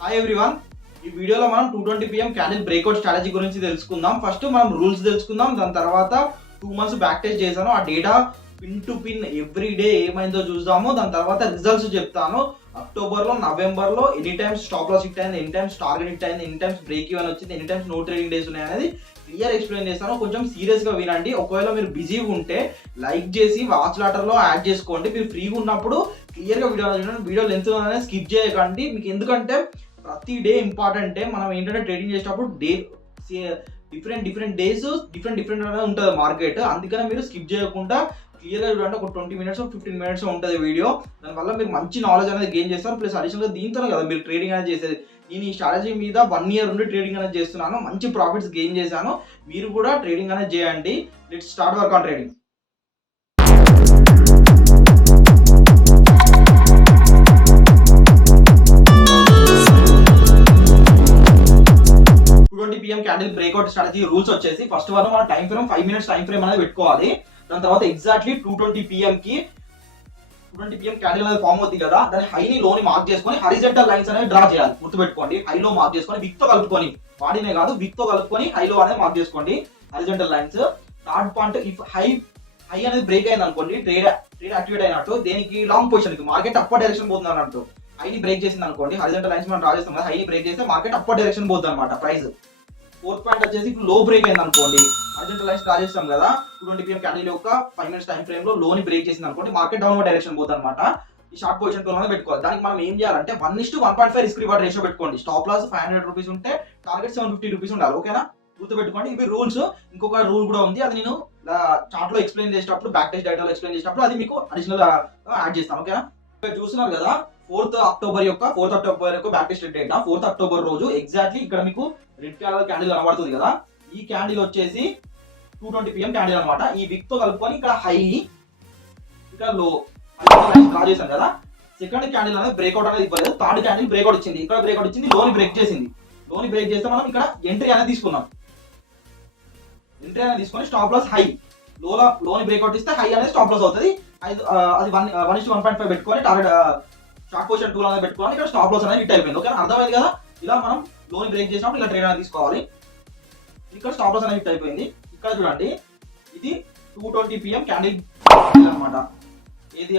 Hi everyone. ఈ వీడియోలో మనం 2:20 PM క్యాండిల్ బ్రేక్అవుట్ స్ట్రాటజీ గురించి తెలుసుకుందాం. ఫస్ట్ మనం రూల్స్ తెలుసుకుందాం. దాని తర్వాత 2 months బ్యాక్ టెస్ట్ చేశాను. ఆ data pin to pin every day ఏమైందో చూద్దాము. దాని తర్వాత రిజల్ట్స్ చెప్తాను. అక్టోబర్లో, నవంబర్లో any times stop loss hit అయింది, ఎనీ టైమ్స్ టార్గెట్ హిట్ అయింది, ఎనీ టైమ్స్ బ్రేక్ ఈవెన్ వచ్చింది, any times no trading days ఉన్నాయి అనేది క్లియర్ ఎక్స్ప్లెయిన్ చేస్తాను. కొంచెం సీరియస్గా వినండి. ఒకవేళ మీరు బిజీగా ఉంటే లైక్ చేసి వాచ్ లాటర్లో యాడ్ చేసుకోండి. మీరు ఫ్రీగా ఉన్నప్పుడు క్లియర్గా వీడియో చూడండి. వీడియో లెంత్ అనేది స్కిప్ చేయకండి. మీకు ఎందుకంటే ప్రతి డే ఇంపార్టెంటే. మనం ఏంటంటే ట్రేడింగ్ చేసేటప్పుడు డిఫరెంట్ డేస్ డిఫరెంట్ అనేది ఉంటుంది మార్కెట్. అందుకనే మీరు స్కిప్ చేయకుండా క్లియర్గా చూడండి. ఒక 20 minutes 15 minutes ఉంటుంది వీడియో. దానివల్ల మీరు మంచి నాలెడ్జ్ అనేది గెయిన్ చేస్తారు. ప్లస్ అడిషనల్గా దీంతోనే కదా మీరు ట్రేడింగ్ అనేది చేసేది. నేను ఈ స్ట్రాటజీ మీద 1 year నుండి ట్రేడింగ్ అనేది చేస్తున్నాను. మంచి ప్రాఫిట్స్ గెయిన్ చేశాను. మీరు కూడా ట్రేడింగ్ అనేది చేయండి. Let's start work on trading. 2:20 PM candle breakout strategy rules వచ్చేసి ఫస్ట్ వన్ మన time frame 5 minutes time frame అనేది పెట్టుకోవాలి. దాని తర్వాత ఎగ్జాక్ట్లీ 2:20 PM క్యాండిల్ అనేది ఫామ్ అవుతుంది కదా, దాని హైని లోని మార్క్ చేసుకొని హారిజంటల్ లైన్స్ అనేది డ్రా చేయాలి. గుర్తుపెట్టుకోండి, హైలో మార్క్ చేసుకొని విక్ తో కలుపుకొని, వాడినే కాదు విక్ తో కలుపుకొని హైలో అనేది మార్క్ చేసుకోండి horizontal lines. Third point, if high అనేది బ్రేక్ అయింది అనుకోండి, ట్రేడ్ యాక్టివేట్ అయినట్టు, దేనికి long position market upper direction పోతుంది అన్నట్టు. హైని బ్రేక్ చేసింది అనుకోండి, హారిజంటల్ లైన్స్ మనం డ్రా చేస్తాం కదా, హైని బ్రేక్ చేస్తే మార్కెట్ అప్పర్ డైరెక్షన్ పోతుంది అనమాట ప్రైస్. ఫోర్త్ పాయింట్ వచ్చేసి ఇప్పుడు లో బ్రేక్ అయింది అనుకోండి, హారిజంటల్ లైన్స్ డ్రా చేస్తాం కదా, 2:20 PM క్యాండిల్ యొక్క 5 minutes టైం ఫ్రేమ్ లో లోని బ్రేక్ చేసింది అనుకోండి, మార్కెట్ డౌన్వర్డ్ డైరెక్షన్ పోతుంది అనమాట. ఈ షార్ట్ పొజిషన్ తో పెట్టుకోవాలి. దానికి మనం ఏం చేయాలంటే 1:1.5 రిస్క్ రివార్డ్ రేషియో పెట్టుకోండి. స్టాప్ లాస్ 500 రూపీస్ ఉంటే టార్గెట్ 750 రూపీస్ ఉండాలి. ఓకేనా, గుర్తుపెట్టుకోండి. ఇవి రూల్స్. ఇంకొక రూల్ కూడా ఉంది, అది నేను చార్ట్ లో ఎక్స్ప్లెయిన్ చేసేటప్పుడు, బ్యాక్ టెస్ట్ డేటాలో ఎక్స్ప్లెయిన్ చేసేటప్పుడు అది మీకు అడిషనల్ యాడ్ చేస్తాను. ఓకేనా, ఇక్కడ చూస్తున్నారు కదా 4th October యొక్క back test data. 4th October రోజు ఎగ్జాక్ట్లీ ఇక్కడ మీకు రెడ్ కలర్ క్యాండిల్ కనబడుతుంది కదా, ఈ క్యాండిల్ వచ్చేసి 2:20 PM క్యాండిల్ అనమాట. ఈ విక్ తో కలుపుకొని ఇక్కడ హై, ఇక్కడ లో డ్రా చేశాను కదా. సెకండ్ క్యాండిల్ అనేది బ్రేక్అవుట్ అనేది ఇవ్వలేదు. థర్డ్ క్యాండిల్ బ్రేక్అవుట్ వచ్చింది, ఇక్కడ బ్రేక్అవుట్ ఇచ్చింది, లోని బ్రేక్ చేసింది. లోని బ్రేక్ చేస్తే మనం ఇక్కడ ఎంట్రీ అనేది తీసుకున్నాం. ఎంట్రీ అనేది తీసుకొని స్టాప్ లాస్ హై, లోని బ్రేక్అవుట్ ఇస్తే హై అనేది స్టాప్ లాస్ అవుతుంది. అది 1:1.5 పెట్టుకొని టార్గెట్ షార్ట్ పొజిషన్ 2 అనేది పెట్టుకోవాలి. ఇక్కడ స్టాప్ లాస్ అనేది హిట్ అయిపోయింది. ఓకే, అర్థమైంది కదా. ఇలా మనం లోన్ బ్రేక్ చేసినప్పుడు ఇలా ట్రేడ్ అనేది తీసుకోవాలి. ఇక్కడ స్టాప్ లాస్ అనేది హిట్ అయిపోయింది. ఇక్కడ చూడండి, ఇది 2:20 PM క్యాండిల్ అనమాట. ఇది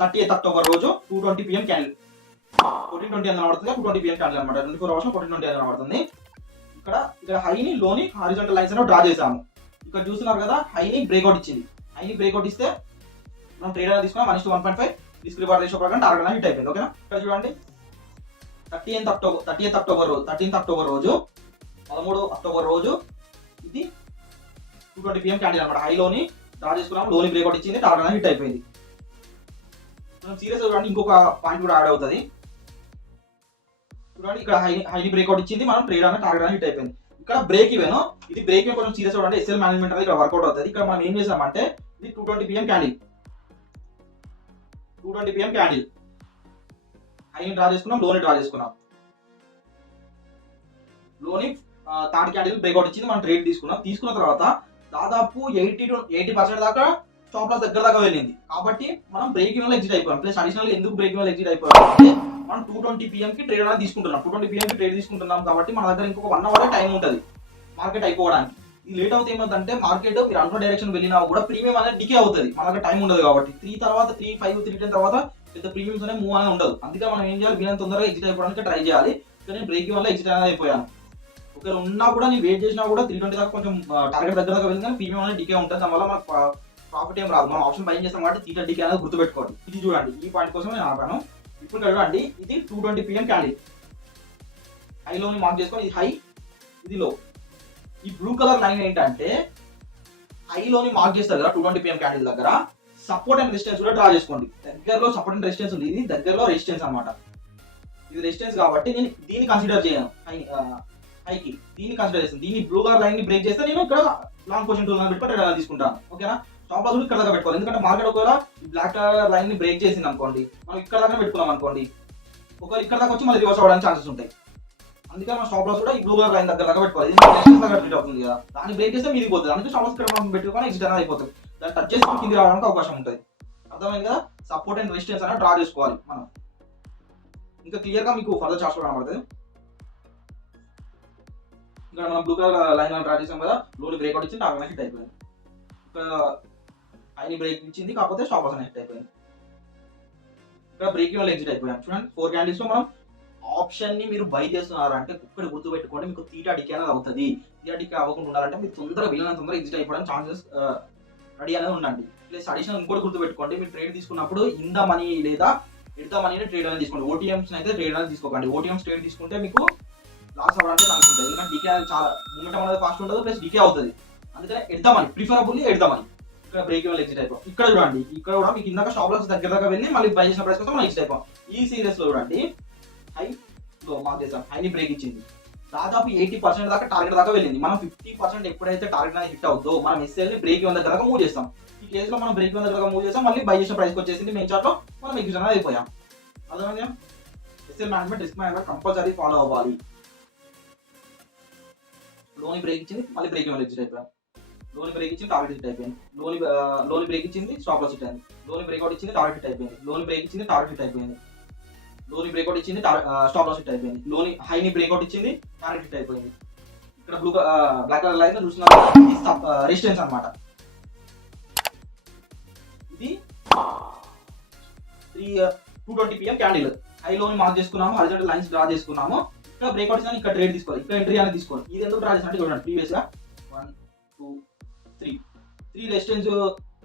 30th October రోజు 2:20 PM క్యాండిల్ 14:20 అని కనబడుతుంది. 2:20 PM క్యాండిల్ అనమాట. 24 hours 14:20 అని కనబడుతుంది. ఇక్కడ హైని లోని హారిజంటల్ లైన్స్ డ్రా చేసాము. ఇక్కడ చూస్తున్నారు కదా, హైని బ్రేక్అవుట్ ఇచ్చింది. హైని బ్రేక్అవుట్ ఇస్తే మనం ట్రేడ్ అనేది తీసుకున్నాం. 1:1.5 రిస్క్ రివార్డ్ రేషియో ప్రకారం టార్గెట్ అనేది హిట్ అయిపోయింది. ఓకేనా, ఇక్కడ చూడండి 13th October రోజు 13th October రోజు 13th October రోజు ఇది 2:20 PM క్యాండిల్ అనమాట. హైలోని డ్రా చేసుకున్నాం, లోని బ్రేక్అవుట్ ఇచ్చింది, టార్గెట్ అనేది హిట్ అయిపోయింది. మనం సీరియస్ చూడండి, ఇంకొక పాయింట్ కూడా యాడ్ అవుతుంది. చూడండి, ఇక్కడ హైని బ్రేక్అవుట్ ఇచ్చింది, మనం ట్రేడ్ అనేది టార్గెట్ అనేది హిట్ అయిపోయింది. ఇక్కడ బ్రేక్ ఈవెన్, ఇది బ్రేక్ ఈవెన్ కొంచెం సీరియస్ చూడండి. ఎస్ఎల్ మేనేజ్మెంట్ అనేది ఇక్కడ వర్కౌట్ అవుతుంది. ఇక్కడ మనం ఏం చేసామంటే, ఇది 2:20 PM క్యాండిల్ హైని డ్రా చేసుకున్నాం, లోని డ్రా చేసుకున్నాం. లోని థర్డ్ క్యాండిల్ బ్రేక్అవుట్ ఇచ్చింది, మనం ట్రేడ్ తీసుకున్నాం. తీసుకున్న తర్వాత దాదాపు 80% దాకా స్టాప్ లాస్ దగ్గర దాకా వెళ్ళింది. కాబట్టి మనం బ్రేక్ ఈవెన్ లో ఎగ్జిట్ అయిపోయాం. ప్లస్ అడిషనల్ ఎందుకు బ్రేక్ ఈవెన్ లో ఎగ్జిట్ అయిపోయాం అంటే, మనం 2:20 PM కి ట్రేడ్ అనేది తీసుకుంటున్నాం. 2:20 PM కి ట్రేడ్ తీసుకుంటున్నాం కాబట్టి మన దగ్గర ఇంకొక 1 hour టైం ఉంటుంది మార్కెట్ అయిపోవడానికి. ఇది లేట్ అవుతే ఏమవుతుందంటే, మార్కెట్ మీరు అనుకున్న డైరెక్షన్ వెళ్ళినా కూడా ప్రీమియం అనేది డికే అవుతుంది. మన దగ్గర టైం ఉండదు కాబట్టి 3 తర్వాత 3, 5, 3, 10 తర్వాత పెద్ద ప్రీమియమ్స్ అనేది మూవ్ అనేది ఉండదు. అందుకే మనం ఏం చేయాలి, వీళ్ళని తొందరగా ఎగ్జిట్ అయిపోవడానికి ట్రై చేయాలి. ఇక్కడ నేను బ్రేక్ ఈవెన్ లో ఎగ్జిట్ అనేది అయిపోయాను. ఒకవేళ ఉన్నా కూడా నేను వెయిట్ చేసినా కూడా 320 దాకా కొంచెం టార్గెట్ దగ్గర దాకా వెళ్ళింది, కానీ ప్రీమియం అనేది డికే ఉంటుంది. దానివల్ల మనకు ప్రాఫిట్ ఏం రాదు. మనం ఆప్షన్ బై చేస్తాం కాబట్టి 330 డికే అనేది గుర్తుపెట్టుకోండి. ఇది చూడండి, ఈ పాయింట్ కోసం నేను ఆపాను. ఇప్పుడు చూడండి, ఇది 2:20 PM క్యాండిల్ హైలోని మార్క్ చేసుకొని, ఇది హై, ఇది లో. ఈ బ్లూ కలర్ లైన్ ఏంటంటే, హైలోని మార్క్ చేస్తారు కదా 2:20 PM క్యాండిల్ దగ్గర, సపోర్ట్ అండ్ రెసిస్టెన్స్ కూడా డ్రా చేసుకోండి. దగ్గరలో సపోర్ట్ అండ్ రెసిస్టెన్స్ ఉంది, ఇది దగ్గరలో రెసిస్టెన్స్ అనమాట. ఇది రెసిస్టెన్స్ కాబట్టి నేను దీన్ని కన్సిడర్ చేయను. హైకి దీన్ని కన్సిడర్ చేస్తాను. దీన్ని బ్లూ కలర్ లైన్ ని బ్రేక్ చేస్తే నేను ఇక్కడ లాంగ్ పొజిషన్ 2 పెట్టుకొని ట్రేడ్ తీసుకుంటాను. ఓకేనా, స్టాప్ లాస్ కూడా ఇక్కడ దాకా పెట్టుకోవాలి. ఎందుకంటే మార్కెట్ ఒకవేళ బ్లాక్ కలర్ లైన్ ని బ్రేక్ చేసింది అనుకోండి, మనం ఇక్కడ దాకా పెట్టుకున్నాం అనుకోండి, ఒకవేళ ఇక్కడ దాకా వచ్చి మళ్ళీ రివర్స్ అవ్వడానికి ఛాన్సెస్ ఉంటాయి. అందుకని మన స్టాప్ లాస్ కూడా ఈ బ్లూ కలర్ లైన్ దగ్గర దాకా పెట్టుకోవాలి. ఇది రెసిస్టెన్స్ దగ్గర ట్రేడ్ అవుతుంది కదా, దాన్ని బ్రేక్ చేస్తే మీది పోతుంది. అందుకే స్టాప్ లాస్ ఇక్కడ మనం పెట్టుకొని ఎగ్జిట్ అనేది అయిపోతుంది. దాన్ని టచ్ చేసి కింది రావడానికి అవకాశం ఉంటుంది. అర్థమైంది కదా. సపోర్ట్ అండ్ రెసిస్టెన్స్ అనేది డ్రా చేసుకోవాలి మనం. ఇంకా క్లియర్ గా మీకు ఫర్దర్ చార్ట్స్ కనబడుతుంది. ఇక్కడ మనం బ్లూ కలర్ లైన్ డ్రా చేసాం కదా, లోని బ్రేక్అవుట్ ఇచ్చింది, టార్గెట్ హిట్ అయిపోయింది. ఇక్కడ హైని బ్రేక్ ఇచ్చింది, కాకపోతే స్టాప్ లాస్ హిట్ అయిపోయింది. ఇక్కడ బ్రేక్ ఈవెన్ ఎగ్జిట్ అయిపోయాం. చూడండి 4 క్యాండిల్స్ లో మనం ఆప్షన్ ని మీరు బై చేస్తున్నారు అంటే ఇక్కడ గుర్తు పెట్టుకోండి, మీకు తీటా డికే అనేది అవుతుంది. తీటా డికే అవ్వకుండా ఉండాలంటే మీరు తొందరగా వీళ్ళని తొందరగా ఎగ్జిట్ అయిపోవడానికి ఛాన్సెస్ రెడీ అనేది ఉండండి. ప్లస్ అడిషనల్ ఇంకోటి గుర్తు పెట్టుకోండి, మీరు ట్రేడ్ తీసుకున్నప్పుడు ఇన్ ద మనీ లేదా ఎట్ ద మనీ ట్రేడ్ అనేది తీసుకోండి. ఓటీఎంస్ అయితే ట్రేడ్ అనేది తీసుకోకండి. ఓటీఎంస్ ట్రేడ్ తీసుకుంటే మీకు లాస్ అవ్వడానికి ఛాన్స్ ఉంటుంది. ఎందుకంటే డికే అనేది చాలా మూమెంట్ అనేది ఫాస్ట్ ఉంటుంది, ప్లస్ డికే అవుతుంది. అందుకని at the money, preferably at the money. ఇక్కడ బ్రేక్ ఈవెన్ ఎగ్జిట్ అయిపోయి ఇక్కడ చూడండి, ఇక్కడ కూడా మీకు ఇందాక స్టాప్ లాస్ దగ్గర దాకా వెళ్ళి మళ్ళీ బై చేసిన ప్రైస్ కోసం మనం ఎగ్జిట్ అయిపోయాం. ఈ సీరియస్ లో చూడండి హై లో మార్క్ చేసాం, హైని బ్రేక్ ఇచ్చింది, దాదాపు 80% దాకా టార్గెట్ దాకా వెళ్ళింది. మనం 50% ఎప్పుడైతే టార్గెట్ అనేది హిట్ అవుతుందో మనం ఎస్ఎల్ ని బ్రేక్ ఈవెన్ దగ్గర మూవ్ చేస్తాం. ఈ కేసు లో మనం బ్రేక్ ఈవెన్ దగ్గర మూవ్ చేస్తాం, మళ్ళీ బై చేసిన ప్రైస్ వచ్చేసింది మెయిన్ చార్ట్ లో మనం ఎగ్జిట్ అనేది అయిపోయాం. అర్థమైందా? SL management, risk management compulsory follow అవ్వాలి. లోని బ్రేక్ ఇచ్చింది, మళ్ళీ బ్రేక్ ఈవెన్ ఎగ్జిట్ అయిపోయాం. లోని బ్రేక్ ఇచ్చింది, టార్గెట్ హిట్ అయిపోయింది. లోని బ్రేక్ ఇచ్చింది, స్టాప్ లాస్ హిట్ అయింది. లోని బ్రేక్అవుట్ ఇచ్చింది, టార్గెట్ హిట్ అయిపోయింది. లోని బ్రేక్ ఇచ్చింది, టార్గెట్ హిట్ అయిపోయింది. లోని బ్రేక్అవుట్ ఇచ్చింది, స్టాప్ లాస్ హిట్ అయిపోయింది. లోని హైని బ్రేక్అవుట్ ఇచ్చింది, టార్గెట్ హిట్ అయిపోయింది. ఇక్కడ బ్లాక్ కలర్ లైన్ చూస్తున్నారు, ఇది రెసిస్టెన్స్ అన్నమాట. ఇది 2:20 PM క్యాండిల్ హై లోని మార్క్ చేసుకున్నాము, హారిజాంటల్ లైన్స్ డ్రా చేసుకున్నాము. ఇక్కడ బ్రేక్అవుట్ ఇచ్చినా ఇక్కడ ట్రేడ్ తీసుకోవాలి, ఇక్కడ ఎంట్రీ అనేది తీసుకోవాలి. ఇది ఎందుకు డ్రా చేసినట్టు చూడండి, ప్రీవియస్ గా 1 2 3 రెసిస్టెన్స్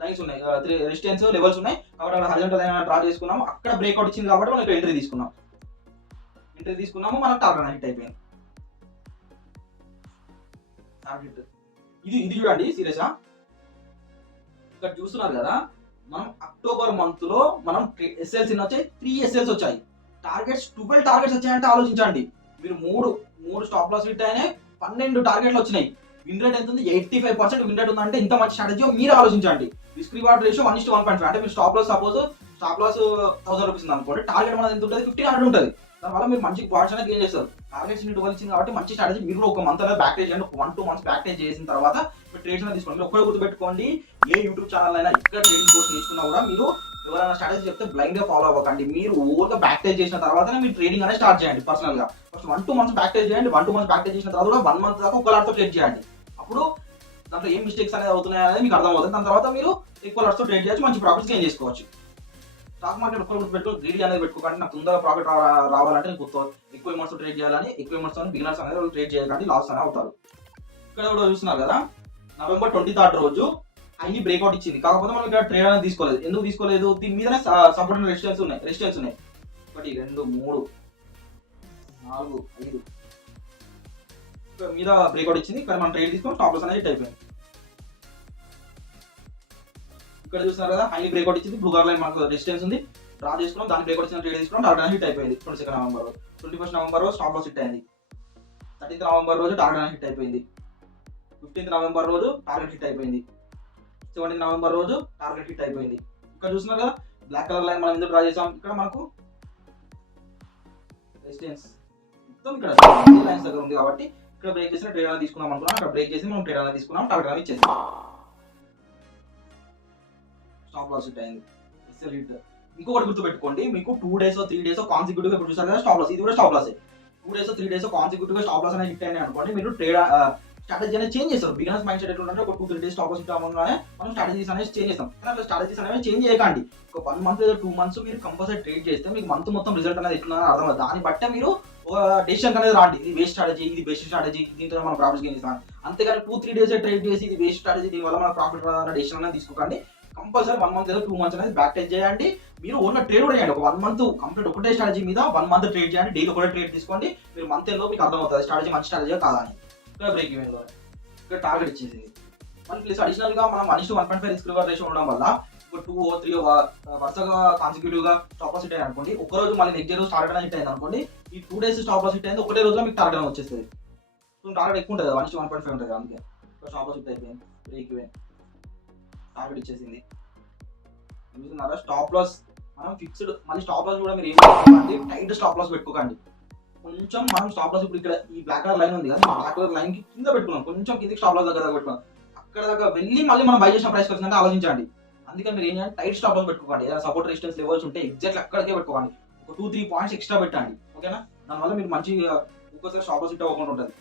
లైన్స్ ఉన్నాయి, 3 రెసిస్టెన్స్ లెవెల్స్ ఉన్నాయి. కాబట్టి అక్కడ హారిజాంటల్ లైన్ డ్రా చేసుకున్నాము, అక్కడ బ్రేక్అవుట్ ఇచ్చింది కాబట్టి మనం ఎంట్రీ తీసుకున్నాము, మనకు టార్గెట్ హిట్ అయిపోయింది. ఇది చూడండి సీరియస్ గా ఇక్కడ చూస్తున్నారు కదా, మనం అక్టోబర్ మంత్ లో మనం ఎస్ఎల్స్ వచ్చాయి, 3 ఎస్ఎల్స్ వచ్చాయి, టార్గెట్స్ 12 టార్గెట్స్ వచ్చాయంటే ఆలోచించండి. మీరు మూడు స్టాప్ లాస్ హిట్ అయినాయి, 12 టార్గెట్లు వచ్చినాయి. విన్ రేట్ ఎంత ఉంది? 85% విన్ రేట్ ఉందంటే ఇంత మంచి స్ట్రాటజీ మీరు ఆలోచించండి. Risk reward ratio 1:1.5. అంటే మీరు stop loss suppose stop loss 1000 rupees అనుకోండి, టార్గెట్ మనది ఎంత ఉంటుంది? 1500 ఉంటుంది. దానివల్ల మీరు మంచి పాయింట్స్ అనేది గెయిన్ చేస్తారు. టార్గెట్స్ 12 ఇచ్చింది కాబట్టి మంచి స్ట్రాటజీ. మీరు ఒక మంత్ అనేది బ్యాక్ టేజ్ చేయండి, 1-2 మంత్స్ బ్యాక్ టేజ్ చేసిన తర్వాత మీరు ట్రేడ్స్ అనేది తీసుకోండి. ఒక్కడే గుర్తుపెట్టుకోండి, ఏ యూట్యూబ్ ఛానల్ అయినా ఎక్కడ ట్రేడింగ్ కోర్స్ నేర్చుకున్నా కూడా మీరు ఎవరైనా స్ట్రాటజీ చెప్తే బ్లైండ్ గా ఫాలో అవ్వకండి. మీరు ఓవర్గా బ్యాక్ టేజ్ చేసిన తర్వాతనే మీరు ట్రేడింగ్ అనేది స్టార్ట్ చేయండి. పర్సనల్ గా ఫస్ట్ 1-2 మంత్స్ బ్యాక్ టేజ్ చేయండి. 1-2 మంత్స్ బ్యాక్ టేజ్ చేసిన తర్వాత కూడా 1 మంత్ దాకా ఒక లాట్తో ట్రేడ్ చేయండి. అప్పుడు దాంట్లో ఏం మిస్టేక్స్ అనేది అవుతున్నాయి అనేది మీకు అర్థమవుతుంది. దాని తర్వాత మీరు ఎక్కువ లాట్తో ట్రేడ్ చేయొచ్చు, మంచి ప్రాఫిట్స్ గెయిన్ చేసుకోవచ్చు. స్టాక్ మార్కెట్ ఒక్కరు గుర్తుపెట్టుకో, గ్రీడీ అనేది పెట్టుకోకండి. నాకు తొందరగా ప్రాఫిట్ రావాలంటే ఎక్కువ అమౌంట్స్ ట్రేడ్ చేయాలని, ఎక్కువ అమౌంట్స్ బిగినర్స్ అనేది వాళ్ళు ట్రేడ్ చేయకండి, లాస్ అనేది అవుతారు. ఇక్కడ కూడా చూస్తున్నారు కదా, నవంబర్ 23 రోజు హైని బ్రేక్అవుట్ ఇచ్చింది, కాకపోతే మనం ఇక్కడ ట్రేడ్ అనేది తీసుకోలేదు. ఎందుకు తీసుకోలేదు? దీని మీదనే సపోర్ట్ రెసిస్టెన్స్ ఉన్నాయి. 1 2 3 4 5 మీద బ్రేక్అవుట్ ఇచ్చింది. ఇక్కడ మనం ట్రేడ్ తీసుకొని స్టాప్ లాస్ అనేది హిట్ అయిపోయింది. ఇక్కడ చూస్తున్నారు కదా, హైని బ్రేక్అవుట్ ఇచ్చింది, బ్లూ కలర్ లైన్ మనకు రెసిస్టెన్స్ ఉంది, డ్రా చేసుకున్నాం, దాన్ని బ్రేక్అవుట్ ఇచ్చిన ట్రేడ్ తీసుకున్నాం, టార్గెట్ హిట్ అయిపోయింది. 22 నవంబర్ 21 నవంబర్ రోజు స్టాప్ లాస్ హిట్ అయింది. 13 నవంబర్ రోజు టార్గెట్ హిట్ అయిపోయింది. 15 నవంబర్ రోజు టార్గెట్ హిట్ అయిపోయింది. 17 నవంబర్ రోజు టార్గెట్ హిట్ అయిపోయింది. ఇక్కడ చూస్తున్నారు కదా, బ్లాక్ కలర్ లైన్ మనం ఎందుకు డ్రా చేసాం, ఇక్కడ మనకు రెసిస్టెన్స్ మొత్తం ఇక్కడ లైన్స్ దగ్గర ఉంది కాబట్టి ఇక్కడ బ్రేక్ చేసిన ట్రేడ్ అనేది తీసుకున్నాం అనుకున్నాం, అక్కడ బ్రేక్ చేసి మనం ట్రేడ్ అనేది తీసుకున్నాం, టార్గెట్ అనేది ఇచ్చేసి స్టాప్ లాస్ హిట్ అయింది. SL hit. ఇంకొకటి గుర్తుపెట్టుకోండి, మీకు 2 days 3 days కాన్సిక్యూటివ్ గా ఇప్పుడు చూసారు కదా స్టాప్ లాస్, ఇది కూడా stop loss. 2 days 3 days consecutive గా స్టాప్ లాస్ అనేది హిట్ అయినాయి అనుకోండి, మీరు ట్రేడ్ స్ట్రాటజీ అనేది చేంజ్ చేస్తారు. బిగినర్స్ మైండ్ సెట్ ఎట్లా ఒక 2-3 days స్టాప్ లాస్ హిట్ అవ్వగానే మనం స్ట్రాటజీస్ అనేది చేంజ్ చేస్తాం. కానీ అట్లా స్ట్రాటజీస్ అనేవి చేంజ్ చేయకండి. ఒక 1 month లేదా 2 months మీరు కంపల్సరీ ట్రేడ్ చేస్తే మీకు మంత్ మొత్తం రిజల్ట్ అనేది ఎట్లా అర్థం అవుతుంది. దాన్ని బట్టే మీరు ఒక డెసిషన్ అనేది రాండి, ఇది వేస్ట్ స్ట్రాటజీ, ఇది బెస్ట్ స్ట్రాటజీ, దీంతో మనం ప్రాఫిట్ గెయిన్ చేస్తాం. అంతేగాని 2-3 days ట్రేడ్ చేసి ఇది వేస్ట్ స్ట్రాటజీ, దీనివల్ల మన ప్రాఫిట్ రాదన్న డెసిషన్ అనేది తీసుకోకండి. కంపల్సరీ 1 month లేదా 2 months అనేది బ్యాక్ టేజ్ చేయండి. మీరు ఉన్న ట్రేడ్ కూడా చేయండి. ఒక 1 month కంప్లీట్ ఒకటే స్ట్రాటజీ మీద 1 month ట్రేడ్ చేయండి. డైలీ ఒకటే ట్రేడ్ తీసుకోండి. మీరు మంత్ ఎండ్లో మీకు అర్థమవుతుంది స్ట్రాటజీ మంచి స్ట్రాటజీ కాదని. ఇక్కడ బ్రేక్ ఈవెన్ లో ఇక్కడ టార్గెట్ ఇచ్చేసింది. మన ప్లస్ అడిషనల్ గా మనం 1:1.5 రిస్క్ రివార్డ్ రేషియో ఉండడం వల్ల ఒక 2 or 3 వరుసగా కాన్సిక్యూటివ్ గా స్టాప్ లాస్ హిట్ అయ్యాయి అనుకోండి, ఒక రోజు మళ్ళీ నెక్స్ట్ డే రోజు టార్గెట్ హిట్ అయింది అనుకోండి, ఈ 2 days స్టాప్ లాస్ హిట్ అయింది, ఒకటే రోజులో మీకు టార్గెట్ వచ్చేస్తుంది. టార్గెట్ ఎక్కువ ఉంటుంది, 1:1.5 ఉంటుంది. అందుకే స్టాప్ లాస్ హిట్ అయిపోయింది, బ్రేక్ ఈవెన్ టార్గెట్ ఇచ్చేసింది. చూస్తున్నారా, స్టాప్ లాస్ మనం ఫిక్స్డ్. మళ్ళీ స్టాప్ లాస్ కూడా మీరు ఏం చేసుకోండి, టైట్ స్టాప్ లాస్ పెట్టుకోకండి. కొంచెం మనం స్టాప్ లాస్ ఇప్పుడు ఇక్కడ ఈ బ్లాక్ కలర్ లైన్ ఉంది కదా, బ్లాక్ కలర్ లైన్ కి కింద పెట్టుకున్నాం, కొంచెం కిందకి స్టాప్ లాస్ దగ్గర పెట్టుకున్నాం. అక్కడ దాకా వెళ్ళి మళ్ళీ మనం బై చేసిన ప్రైస్ వచ్చిందంటే ఆలోచించండి. అందుకని మీరు ఏం చేయాలి, టైట్ స్టాప్ లాస్ పెట్టుకోండి. ఏదైనా సపోర్ట్ రెసిస్టెన్స్ లెవెల్స్ ఉంటే ఎగ్జాక్ట్ అక్కడికే పెట్టుకోండి. ఒక 2-3 పాయింట్స్ ఎక్స్ట్రా పెట్టండి, ఓకేనా. దానివల్ల మీరు మంచి ఒక్కోసారి షాప్ లాస్ హిట్ అవ్వకుండా ఉంటుంది.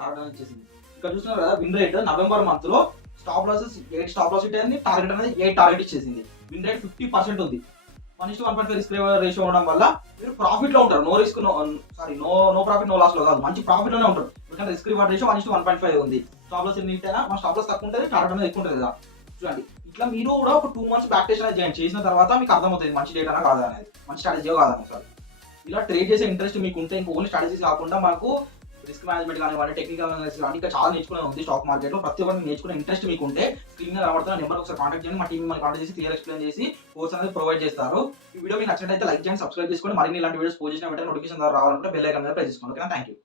టార్గెట్ వచ్చేసింది ఇక్కడ చూస్తున్నారు కదా, విన్ రేట్ నవంబర్ మంత్ లో stop losses 8 stop loss hit అయింది, టార్గెట్ అనేది 8 టార్గెట్ ఇచ్చేసింది. విన్ రేట్ 50% ఉంది. 1:1.5 రిస్క్ రేషియో ఉండడం వల్ల మీరు ప్రాఫిట్ లో ఉంటారు. No risk no profit no loss లో కాదు, మంచి ప్రాఫిట్ లోనే ఉంటారు. ఎందుకంటే రిస్క్ రివార్డ్ రేషియో 1:1.5 ఉంది. స్టాప్ లాస్ ఎన్ని అయినా మన స్టాప్ లాస్ తక్కువ ఉంటుంది, టార్గెట్ అనేది ఎక్కువ ఉంటుంది కదా. చూడండి ఇట్లా మీరు కూడా ఒక 2 months బ్యాక్ టెస్ట్ అనేది చేయండి. చేసిన తర్వాత మీకు అర్థమవుతుంది మంచి డేటా కాదా అనేది, మంచి స్ట్రాటజీ కాదని. సార్ ఇలా ట్రేడ్ చేసే ఇంట్రెస్ట్ మీకు ఉంటే ఇంకా ఓన్లీ స్ట్రాటజీస్ కాకుండా మాకు రిస్క్ మేనేజ్మెంట్ కానివ్వండి, టెక్నికల్ అనాలిసిస్ కానీ ఇంకా చాలా నేర్చుకునే ఉంది స్టాక్ మార్కెట్ లో. ప్రతి ఒక్కరికి నేర్చుకునే ఇంట్రెస్ట్ మీకు ఉంటే స్క్రీన్ మీద కనబడుతున్న నెంబర్ ఒకసారి కాంటాక్ట్ చేయండి. మా టీం మనకి కాంటాక్ట్ చేసి క్లియర్ ఎక్స్ప్లెయిన్ చేసి కోర్స్ అనేది ప్రొవైడ్ చేస్తారు. ఈ వీడియో మీకు నచ్చినట్లయితే లైక్ చేయండి, సబ్స్క్రైబ్ చేసుకోండి. మరిన్ని ఇలాంటి వీడియోస్ పోస్ట్ చేసిన వెంటనే నోటిఫికేషన్ ద్వారా రావాలంటే బెల్ ఐకాన్ మీద ప్రెస్ చేసుకోండి. ఓకేనా, థ్యాంక్ యూ.